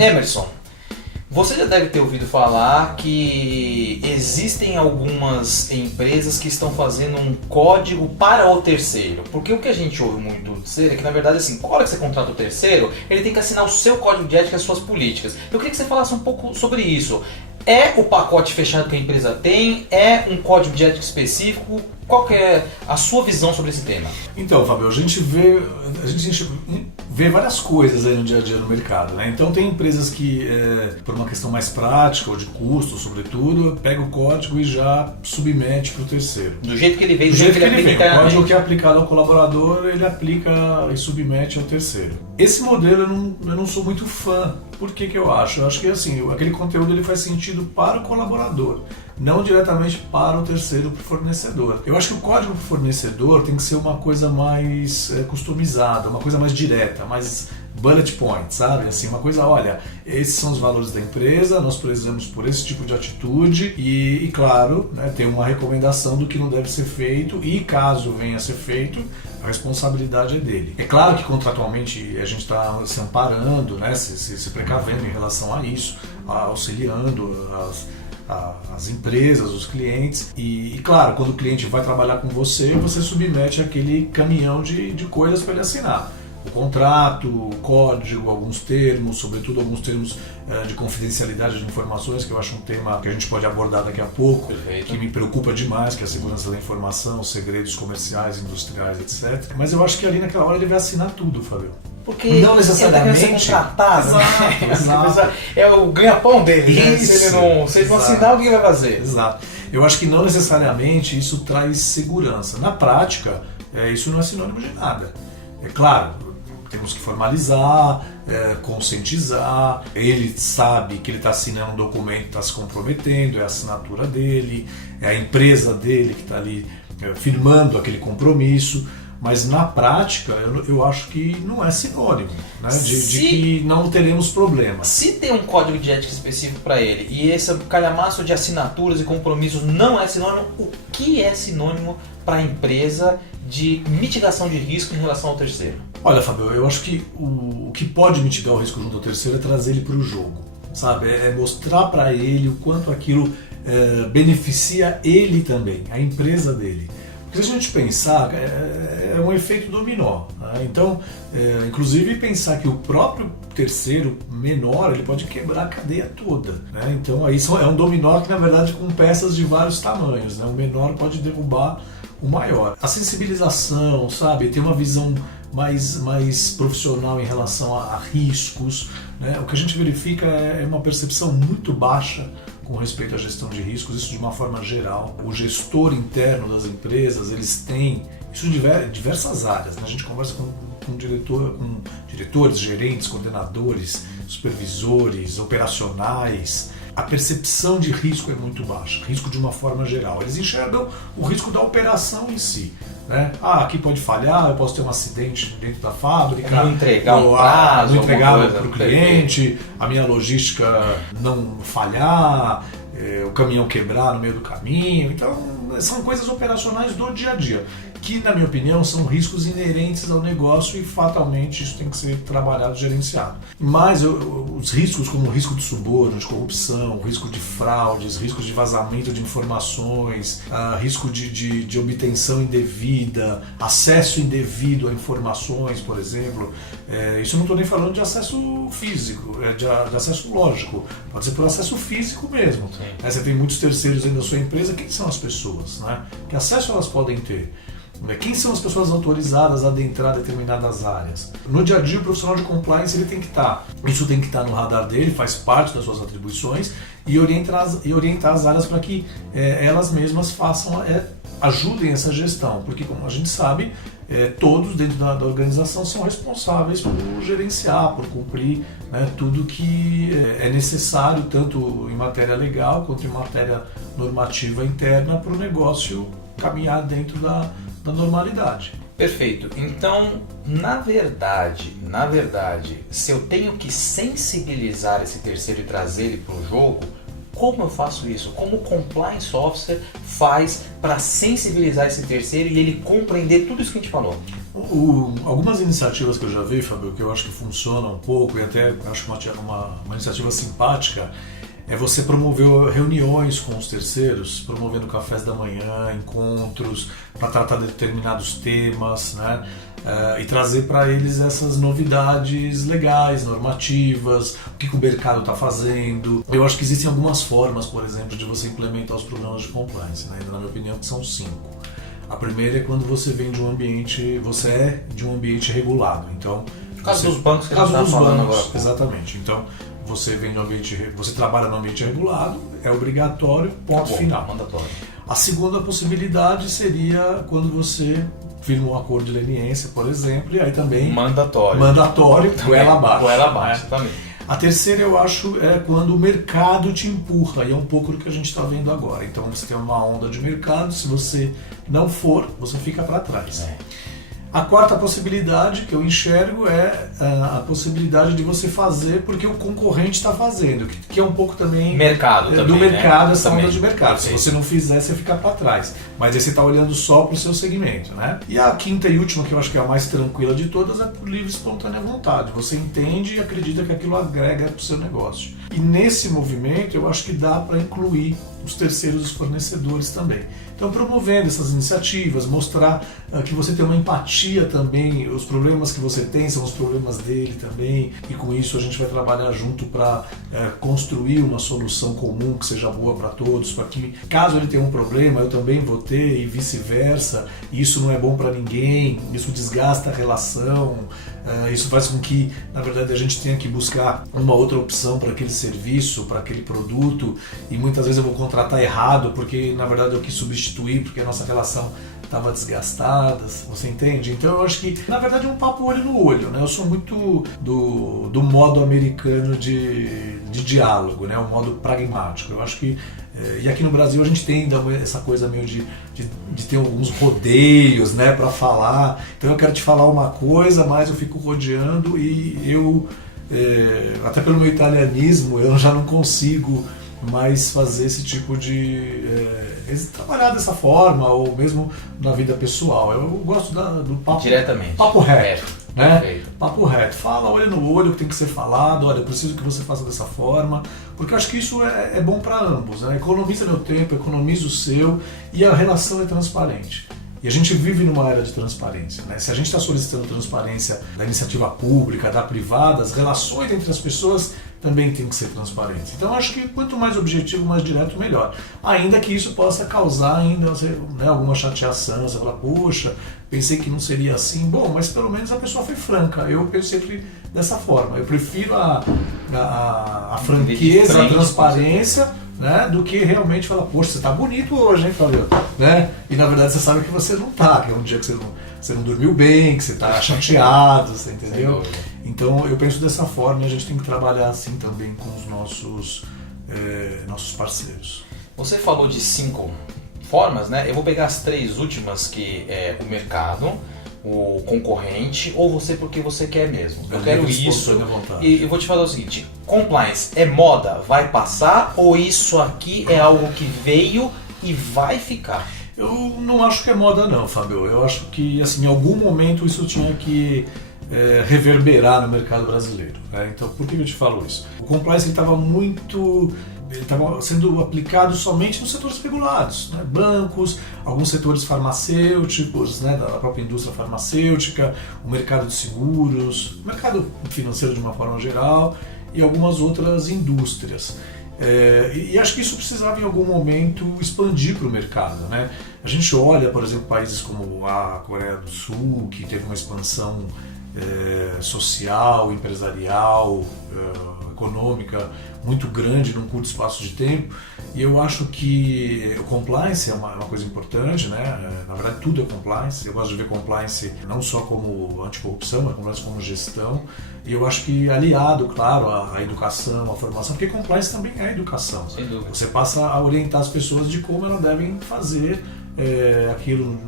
Emerson, você já deve ter ouvido falar que existem algumas empresas que estão fazendo um código para o terceiro. Porque o que a gente ouve muito dizer é que, na verdade, assim, na hora que você contrata o terceiro, ele tem que assinar o seu código de ética e as suas políticas. Eu queria que você falasse um pouco sobre isso. É o pacote fechado que a empresa tem? É um código de ética específico? Qual que é a sua visão sobre esse tema? Então, Fábio, a gente vê várias coisas aí no dia a dia no mercado, né? Então tem empresas que, por uma questão mais prática ou de custo, sobretudo, pega o código e já submete para o terceiro. Do jeito que ele veio, do jeito que ele vem. O código que é aplicado ao colaborador, ele aplica e submete ao terceiro. Esse modelo eu não sou muito fã. Por que eu acho? Eu acho que assim, aquele conteúdo ele faz sentido para o colaborador, não diretamente para o terceiro, para o fornecedor. Eu acho que o código para o fornecedor tem que ser uma coisa mais customizada, uma coisa mais direta, mais bullet point, sabe? Assim, uma coisa, olha, esses são os valores da empresa, nós precisamos por esse tipo de atitude e claro, né, tem uma recomendação do que não deve ser feito e caso venha a ser feito, a responsabilidade é dele. É claro que contratualmente a gente está se amparando, né, se precavendo em relação a isso, auxiliando as empresas, os clientes e claro, quando o cliente vai trabalhar com você, você submete aquele caminhão de coisas para ele assinar. O contrato, o código, alguns termos, sobretudo alguns termos de confidencialidade de informações, que eu acho um tema que a gente pode abordar daqui a pouco, Perfeito. Que me preocupa demais, que é a segurança da informação, os segredos comerciais, industriais, etc. Mas eu acho que ali naquela hora ele vai assinar tudo, Fábio. Porque não necessariamente ele ser contratado, exato. É o ganha-pão dele, né? Se ele não assinar, o que vai fazer? Exato. Eu acho que não necessariamente isso traz segurança. Na prática, isso não é sinônimo de nada. É claro, temos que formalizar, conscientizar, ele sabe que ele está assinando um documento, está se comprometendo, é a assinatura dele, é a empresa dele que está ali firmando aquele compromisso, mas na prática eu acho que não é sinônimo, né, de que não teremos problemas. Se tem um código de ética específico para ele e esse calhamaço de assinaturas e compromissos não é sinônimo, o que é sinônimo para a empresa de mitigação de risco em relação ao terceiro? Olha, Fábio, eu acho que o que pode mitigar o risco junto ao terceiro é trazer ele para o jogo, sabe? É mostrar para ele o quanto aquilo beneficia ele também, a empresa dele. Porque se a gente pensar, é um efeito dominó, né? Então, inclusive pensar que o próprio terceiro menor, ele pode quebrar a cadeia toda, né? Então aí é um dominó que na verdade com peças de vários tamanhos, né? O menor pode derrubar o maior. A sensibilização, sabe? Ter uma visão mais profissional em relação a riscos, né? O que a gente verifica é uma percepção muito baixa com respeito à gestão de riscos, isso de uma forma geral. O gestor interno das empresas, eles têm isso em diversas áreas, né? A gente conversa com diretores, gerentes, coordenadores, supervisores, operacionais. A percepção de risco é muito baixa, risco de uma forma geral. Eles enxergam o risco da operação em si, né? Aqui pode falhar, eu posso ter um acidente dentro da fábrica, não entregar um prazo, não entregar para o cliente, a minha logística não falhar, o caminhão quebrar no meio do caminho. Então, são coisas operacionais do dia a dia, que, na minha opinião, são riscos inerentes ao negócio e, fatalmente, isso tem que ser trabalhado, gerenciado. Mas os riscos, como o risco de suborno, de corrupção, o risco de fraudes, riscos de vazamento de informações, risco de obtenção indevida, acesso indevido a informações, por exemplo. Isso eu não estou nem falando de acesso físico, de acesso lógico, pode ser por acesso físico mesmo. Você tem muitos terceiros dentro da sua empresa, quem são as pessoas, né? Que acesso elas podem ter? Quem são as pessoas autorizadas a adentrar determinadas áreas? No dia a dia, o profissional de compliance ele tem que estar. Isso tem que estar no radar dele, faz parte das suas atribuições e orientar as áreas para que elas mesmas ajudem essa gestão. Porque, como a gente sabe, todos dentro da organização são responsáveis por gerenciar, por cumprir, né, tudo que é necessário, tanto em matéria legal quanto em matéria normativa interna, para o negócio caminhar dentro da normalidade. Perfeito. Então, na verdade, se eu tenho que sensibilizar esse terceiro e trazer ele para o jogo, como eu faço isso? Como o Compliance Officer faz para sensibilizar esse terceiro e ele compreender tudo isso que a gente falou? Algumas iniciativas que eu já vi, Fábio, que eu acho que funcionam um pouco e até acho uma iniciativa simpática, é você promover reuniões com os terceiros, promovendo cafés da manhã, encontros para tratar de determinados temas, né? E trazer para eles essas novidades legais, normativas, o que o mercado está fazendo. Eu acho que existem algumas formas, por exemplo, de você implementar os programas de compliance, né? Na minha opinião, que são 5. A primeira é quando você vem de um ambiente, você é de um ambiente regulado. Então, caso dos bancos que a gente caso está dos falando bancos, agora. exatamente. Então, você vem de um ambiente, você trabalha no ambiente regulado, é obrigatório, ponto final. Mandatório. A segunda possibilidade seria quando você firma um acordo de leniência, por exemplo, e aí também mandatório, goela abaixo. Goela abaixo, também. A terceira, eu acho, é quando o mercado te empurra, e é um pouco do que a gente está vendo agora. Então, você tem uma onda de mercado, se você não for, você fica para trás. A quarta possibilidade que eu enxergo é a possibilidade de você fazer porque o concorrente está fazendo, que é um pouco também mercado do mercado, né? essa Também. onda de mercado. Se você não fizer, você fica para trás. Mas aí você está olhando só para o seu segmento, né? E a quinta e última, que eu acho que é a mais tranquila de todas, é por livre e espontânea vontade. Você entende e acredita que aquilo agrega para o seu negócio. E nesse movimento, eu acho que dá para incluir os terceiros e os fornecedores também. Então, promovendo essas iniciativas, mostrar que você tem uma empatia também, os problemas que você tem são os problemas dele também, e com isso a gente vai trabalhar junto para construir uma solução comum que seja boa para todos, para que, caso ele tenha um problema, eu também vou ter, e vice-versa. Isso não é bom para ninguém, isso desgasta a relação, isso faz com que, na verdade, a gente tenha que buscar uma outra opção para aquele serviço, para aquele produto, e muitas vezes eu vou contratar errado, porque na verdade eu quis substituir, porque a nossa relação estava desgastada, você entende? Então eu acho que, na verdade, é um papo olho no olho, né? Eu sou muito do modo americano de diálogo, né? O modo pragmático. Eu acho que, e aqui no Brasil a gente tem essa coisa meio de ter alguns rodeios, né, para falar. Então eu quero te falar uma coisa, mas eu fico rodeando e eu, até pelo meu italianismo, eu já não consigo mais fazer esse tipo de trabalhar dessa forma, ou mesmo na vida pessoal. Eu gosto do papo diretamente, papo reto, né? Perfeito. Papo reto, fala olho no olho o que tem que ser falado, olha, eu preciso que você faça dessa forma, porque eu acho que isso é bom para ambos, né? Economiza meu tempo, economiza o seu, e a relação é transparente. E a gente vive numa era de transparência, né? Se a gente está solicitando transparência da iniciativa pública, da privada, as relações entre as pessoas também tem que ser transparentes. Então, acho que quanto mais objetivo, mais direto, melhor. Ainda que isso possa causar ainda, né, alguma chateação, você fala, poxa, pensei que não seria assim. Bom, mas pelo menos a pessoa foi franca. Eu penso sempre dessa forma. Eu prefiro a franqueza, a transparência, né, do que realmente falar, poxa, você está bonito hoje, hein, Fábio? Né? E na verdade você sabe que você não está, que é um dia que você não dormiu bem, que você está chateado, você entendeu? Então eu penso dessa forma, e a gente tem que trabalhar assim também com os nossos parceiros. Você falou de 5 formas, né? Eu vou pegar as 3 últimas, que é o mercado, o concorrente, ou você porque você quer mesmo. Eu quero isso. E eu vou te falar o seguinte: compliance é moda, vai passar, ou isso aqui é algo que veio e vai ficar? Eu não acho que é moda não, Fábio. Eu acho que assim, em algum momento isso tinha que reverberar no mercado brasileiro, né? Então, por que eu te falo isso? O compliance estava sendo aplicado somente nos setores regulados, né? Bancos, alguns setores farmacêuticos, né? Da própria indústria farmacêutica, o mercado de seguros, o mercado financeiro de uma forma geral e algumas outras indústrias. E acho que isso precisava em algum momento expandir para o mercado, né? A gente olha, por exemplo, países como a Coreia do Sul, que teve uma expansão social, empresarial, econômica muito grande num curto espaço de tempo, e eu acho que o compliance é uma coisa importante, né? Na verdade tudo é compliance. Eu gosto de ver compliance não só como anticorrupção, mas compliance como gestão, e eu acho que aliado, claro, à educação, à formação, porque compliance também é educação. Sem dúvida. Você passa a orientar as pessoas de como elas devem fazer aquilo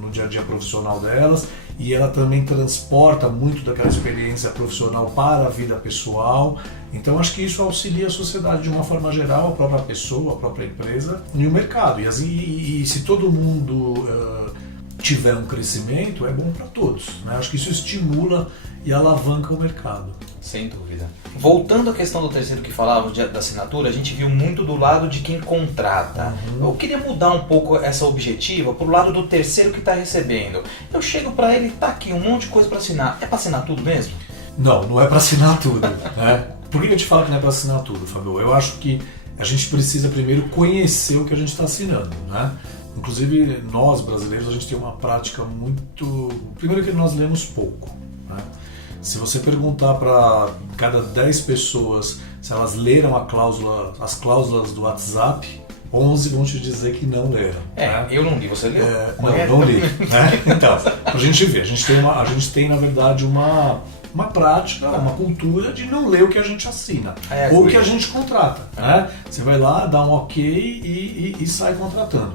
no dia a dia profissional delas, e ela também transporta muito daquela experiência profissional para a vida pessoal. Então acho que isso auxilia a sociedade de uma forma geral, a própria pessoa, a própria empresa e o mercado. E se todo mundo tiver um crescimento, é bom para todos, né? Acho que isso estimula e alavanca o mercado. Sem dúvida. Voltando à questão do terceiro que falava da assinatura, a gente viu muito do lado de quem contrata. Eu queria mudar um pouco essa objetiva para o lado do terceiro que está recebendo. Eu chego para ele, tá aqui um monte de coisa para assinar. É para assinar tudo mesmo? Não é para assinar tudo, né? Por que eu te falo que não é para assinar tudo, Fabio? Eu acho que a gente precisa primeiro conhecer o que a gente está assinando, né? Inclusive, nós brasileiros, a gente tem uma prática muito... Primeiro que nós lemos pouco, né? Se você perguntar para cada 10 pessoas se elas leram as cláusulas do WhatsApp, 11 vão te dizer que não leram. Né? Eu não li, você leu? Não li. Né? Então, a gente vê, a gente tem na verdade uma prática, uma cultura de não ler o que a gente assina, ou o que a gente contrata. Né? Você vai lá, dá um ok e sai contratando.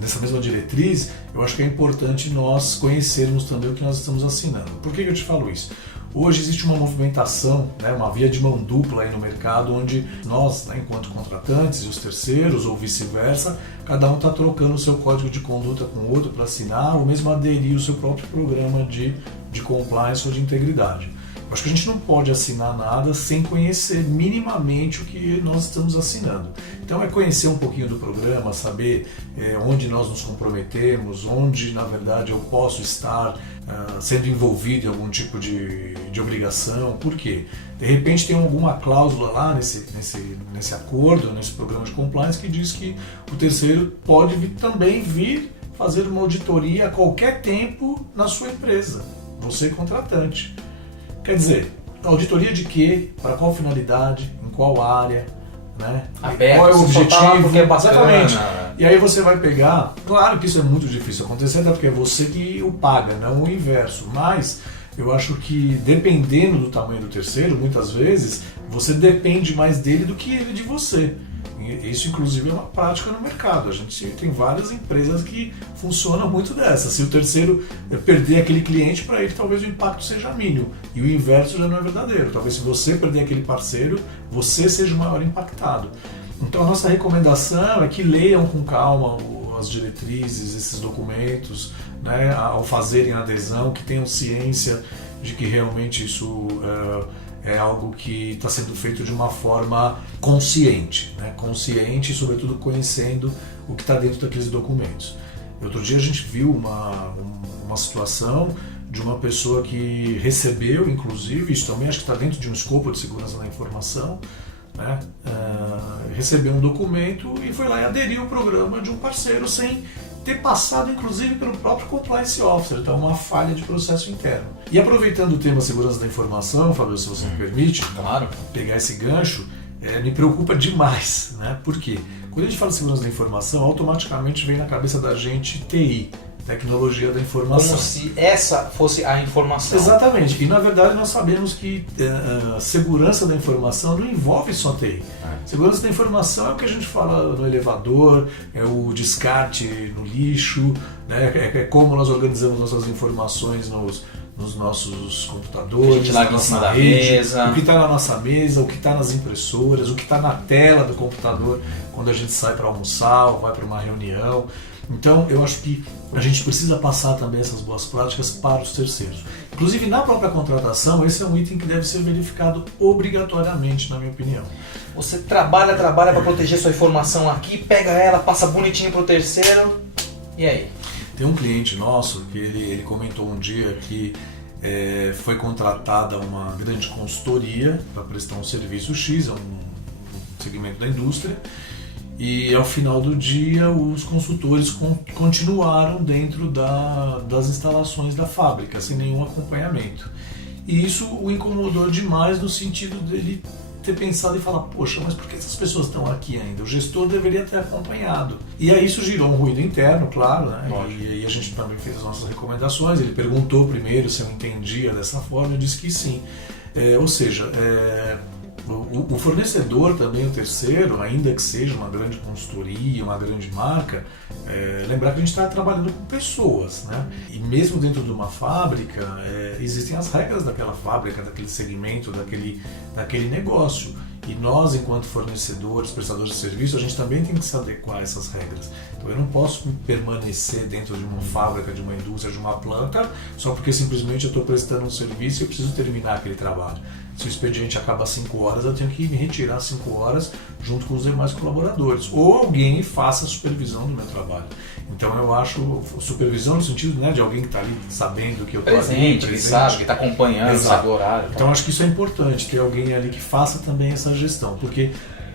Nessa mesma diretriz, eu acho que é importante nós conhecermos também o que nós estamos assinando. Por que eu te falo isso? Hoje existe uma movimentação, né, uma via de mão dupla aí no mercado, onde nós, né, enquanto contratantes e os terceiros, ou vice-versa, cada um está trocando o seu código de conduta com o outro para assinar, ou mesmo aderir o seu próprio programa de compliance ou de integridade. Eu acho que a gente não pode assinar nada sem conhecer minimamente o que nós estamos assinando. Então é conhecer um pouquinho do programa, saber onde nós nos comprometemos, onde na verdade eu posso estar sendo envolvido em algum tipo de obrigação. Por quê? De repente tem alguma cláusula lá nesse acordo, nesse programa de compliance que diz que o terceiro pode também vir fazer uma auditoria a qualquer tempo na sua empresa, você contratante. Quer dizer, auditoria de quê? Para qual finalidade? Em qual área? Né? Aberto, qual é o objetivo? Porque é bacana. Exatamente. E aí você vai pegar, claro que isso é muito difícil acontecer, até porque é você que o paga, não o inverso. Mas eu acho que dependendo do tamanho do terceiro, muitas vezes você depende mais dele do que ele de você. Isso, inclusive, é uma prática no mercado. A gente tem várias empresas que funcionam muito dessa. Se o terceiro perder aquele cliente, para ele talvez o impacto seja mínimo. E o inverso já não é verdadeiro. Talvez se você perder aquele parceiro, você seja o maior impactado. Então a nossa recomendação é que leiam com calma as diretrizes, esses documentos, né, ao fazerem a adesão, que tenham ciência de que realmente isso é algo que está sendo feito de uma forma consciente, né? Consciente e, sobretudo, conhecendo o que está dentro daqueles documentos. Outro dia a gente viu uma situação de uma pessoa que recebeu, inclusive, isso também acho que está dentro de um escopo de segurança da informação, né? Recebeu um documento e foi lá e aderiu ao programa de um parceiro sem ter passado, inclusive, pelo próprio Compliance Officer. Então, uma falha de processo interno. E aproveitando o tema segurança da informação, Fabio, se você me permite, claro, pegar esse gancho, me preocupa demais, né? Por quê? Quando a gente fala de segurança da informação, automaticamente vem na cabeça da gente TI, tecnologia da informação. Como se essa fosse a informação. Exatamente. E, na verdade, nós sabemos que segurança da informação não envolve só TI. Segurança da informação é o que a gente fala no elevador, é o descarte no lixo, né? É como nós organizamos nossas informações nos nossos computadores, na nossa rede, o que está na nossa mesa, o que está nas impressoras, o que está na tela do computador quando a gente sai para almoçar ou vai para uma reunião. Então, eu acho que a gente precisa passar também essas boas práticas para os terceiros. Inclusive, na própria contratação, esse é um item que deve ser verificado obrigatoriamente, na minha opinião. Você trabalha para proteger sua informação aqui, pega ela, passa bonitinho para o terceiro, e aí? Tem um cliente nosso que ele comentou um dia que foi contratada uma grande consultoria para prestar um serviço X, é um segmento da indústria, e ao final do dia os consultores continuaram dentro das instalações da fábrica, sem nenhum acompanhamento. E isso o incomodou demais no sentido dele ter pensado e falar, poxa, mas por que essas pessoas estão aqui ainda? O gestor deveria ter acompanhado. E aí isso gerou um ruído interno, claro, né? E aí a gente também fez as nossas recomendações. Ele perguntou primeiro se eu entendia dessa forma, eu disse que sim. Ou seja, o fornecedor também, o terceiro, ainda que seja uma grande consultoria, uma grande marca, lembrar que a gente está trabalhando com pessoas, né? E mesmo dentro de uma fábrica, existem as regras daquela fábrica, daquele segmento, daquele negócio. E nós, enquanto fornecedores, prestadores de serviço, a gente também tem que se adequar a essas regras. Então eu não posso permanecer dentro de uma fábrica, de uma indústria, de uma planta, só porque simplesmente eu estou prestando um serviço e eu preciso terminar aquele trabalho. Se o expediente acaba às 5 horas, eu tenho que me retirar às 5 horas junto com os demais colaboradores. Ou alguém faça a supervisão do meu trabalho. Então eu acho supervisão no sentido, né, de alguém que está ali sabendo que eu estou ali, presente, que sabe, que está acompanhando, sabe o horário. Então acho que isso é importante, ter alguém ali que faça também essa gestão. Porque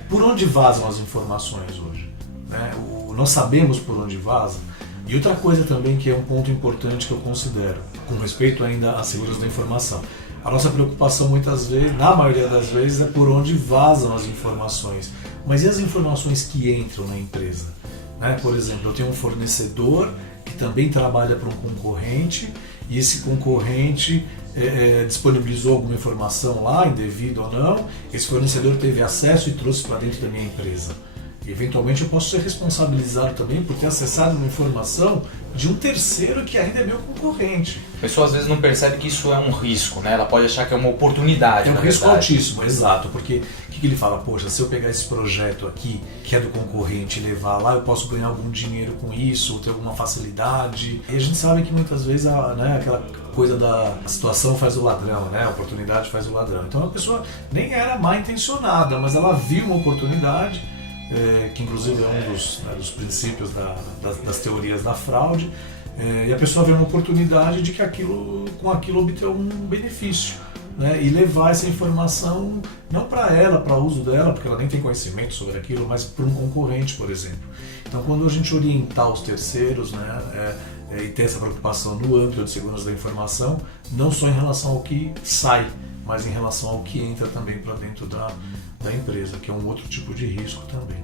por onde vazam as informações hoje? Né? Nós sabemos por onde vazam. E outra coisa também que é um ponto importante que eu considero, com respeito ainda à segurança da informação. A nossa preocupação muitas vezes, na maioria das vezes, é por onde vazam as informações. Mas e as informações que entram na empresa? Né? Por exemplo, eu tenho um fornecedor que também trabalha para um concorrente e esse concorrente disponibilizou alguma informação lá, indevida ou não, esse fornecedor teve acesso e trouxe para dentro da minha empresa. Eventualmente eu posso ser responsabilizado também por ter acessado uma informação de um terceiro que ainda é meu concorrente. A pessoa às vezes não percebe que isso é um risco, né? Ela pode achar que é uma oportunidade. É um risco altíssimo, exato, porque o que ele fala? Poxa, se eu pegar esse projeto aqui, que é do concorrente, e levar lá, eu posso ganhar algum dinheiro com isso, ou ter alguma facilidade. E a gente sabe que muitas vezes aquela coisa da situação faz o ladrão, né? A oportunidade faz o ladrão. Então a pessoa nem era mal intencionada, mas ela viu uma oportunidade, que inclusive é um dos princípios das teorias da fraude, e a pessoa vê uma oportunidade de que com aquilo obter um benefício, né? E levar essa informação não para ela, para uso dela, porque ela nem tem conhecimento sobre aquilo, mas para um concorrente, por exemplo. Então quando a gente orientar os terceiros, né, e ter essa preocupação no âmbito de segurança da informação, não só em relação ao que sai, mas em relação ao que entra também para dentro da empresa, que é um outro tipo de risco também.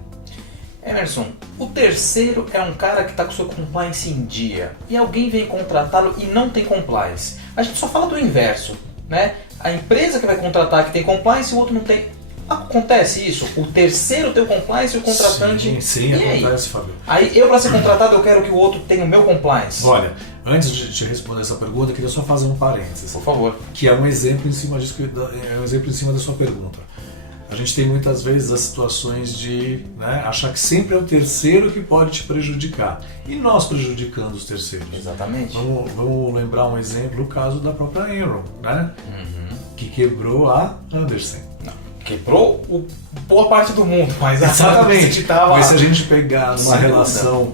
Emerson, o terceiro é um cara que está com sua compliance em dia e alguém vem contratá-lo e não tem compliance. A gente só fala do inverso, né? A empresa que vai contratar que tem compliance e o outro não tem. Acontece isso? O terceiro tem o compliance e o contratante... Sim, acontece, Fábio. Aí eu, para ser contratado, eu quero que o outro tenha o meu compliance. Olha, antes de te responder essa pergunta, eu queria só fazer um parênteses. Por favor. Que é um exemplo em cima disso, é um exemplo em cima da sua pergunta. A gente tem muitas vezes as situações de, né, achar que sempre é o terceiro que pode te prejudicar. E nós prejudicando os terceiros. Exatamente. Vamos lembrar um exemplo, o caso da própria Enron, né? Que quebrou a Andersen. Não, quebrou boa parte do mundo, mas exatamente. Mas se a gente pegar numa relação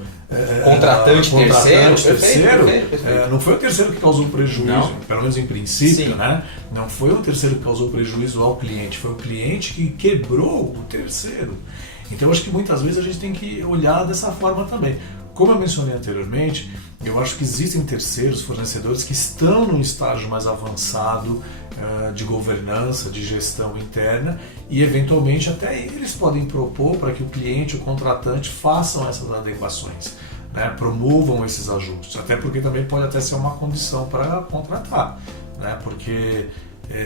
contratante terceiro, perfeito. Não foi o terceiro que causou prejuízo, não. Pelo menos em princípio, sim, né? Não foi o terceiro que causou prejuízo ao cliente, foi o cliente que quebrou o terceiro. Então eu acho que muitas vezes a gente tem que olhar dessa forma também. Como eu mencionei anteriormente, eu acho que existem terceiros, fornecedores que estão num estágio mais avançado de governança, de gestão interna e eventualmente até eles podem propor para que o cliente, o contratante façam essas adequações, né? Promovam esses ajustes, até porque também pode até ser uma condição para contratar, né? Porque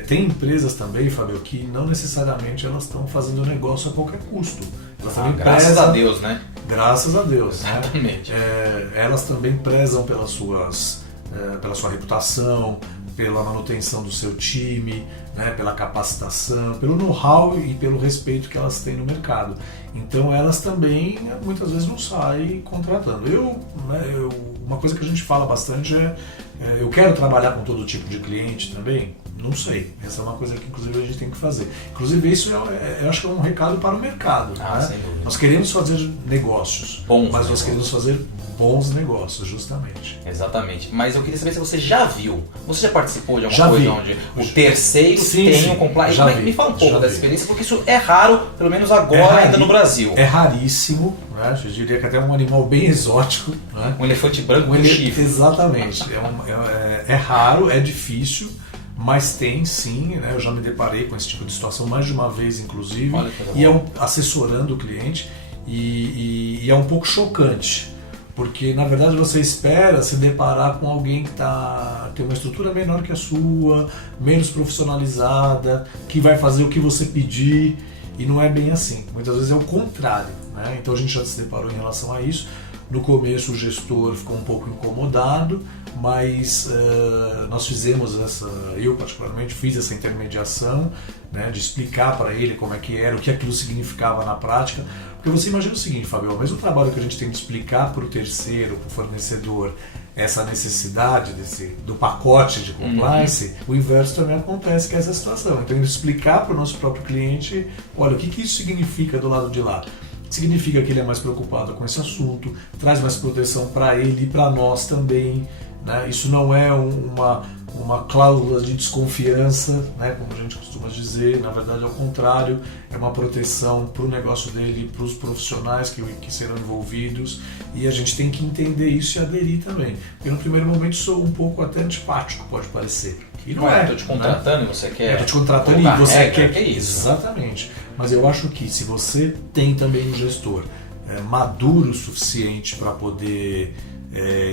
tem empresas também, Fábio, que não necessariamente elas estão fazendo negócio a qualquer custo. Elas também graças a Deus, né? Graças a Deus. Exatamente. Né? Elas também prezam pela sua reputação, pela manutenção do seu time, né? Pela capacitação, pelo know-how e pelo respeito que elas têm no mercado. Então elas também muitas vezes não saem contratando. Uma coisa que a gente fala bastante eu quero trabalhar com todo tipo de cliente também? Não sei. Essa é uma coisa que inclusive a gente tem que fazer. Inclusive isso eu acho que é um recado para o mercado. Né? Sem dúvida. Nós queremos fazer negócios, mas nós queremos fazer bons negócios, justamente. Exatamente. Mas eu queria saber se você já viu. Você já participou de alguma coisa onde o terceiro tem um compliance? Me fala um pouco dessa experiência, porque isso é raro, pelo menos agora ainda no Brasil. É raríssimo, né? Eu diria que até um animal bem exótico. Né? Um elefante branco com chifre. Exatamente. É raro, é difícil. Mas tem sim, né? Eu já me deparei com esse tipo de situação mais de uma vez, inclusive, e assessorando o cliente, e é um pouco chocante, porque na verdade você espera se deparar com alguém que tem uma estrutura menor que a sua, menos profissionalizada, que vai fazer o que você pedir, e não é bem assim. Muitas vezes é o contrário, né? Então a gente já se deparou em relação a isso. No começo o gestor ficou um pouco incomodado, mas nós fizemos eu particularmente fiz essa intermediação, né, de explicar para ele como é que era, o que aquilo significava na prática, porque você imagina o seguinte, Fabio, o mesmo trabalho que a gente tem de explicar para o terceiro, para o fornecedor, essa necessidade do pacote de compliance, o inverso também acontece, que é essa situação. Então, explicar para o nosso próprio cliente, olha, o que isso significa do lado de lá? Significa que ele é mais preocupado com esse assunto, traz mais proteção para ele e para nós também, né? Isso não é uma cláusula de desconfiança, né, como a gente costuma dizer, na verdade, ao contrário, é uma proteção para o negócio dele, para os profissionais que serão envolvidos, e a gente tem que entender isso e aderir também. Porque no primeiro momento sou um pouco até antipático, pode parecer. E não é. Estou te contratando, né? E você quer. Estou te contratando e você regra, quer. Que é isso. Exatamente. Mas eu acho que se você tem também um gestor maduro o suficiente para poder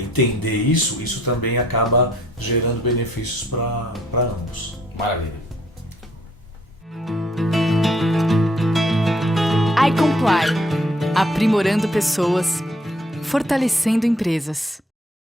entender isso também acaba gerando benefícios para ambos. Maravilha. iComply, aprimorando pessoas, fortalecendo empresas.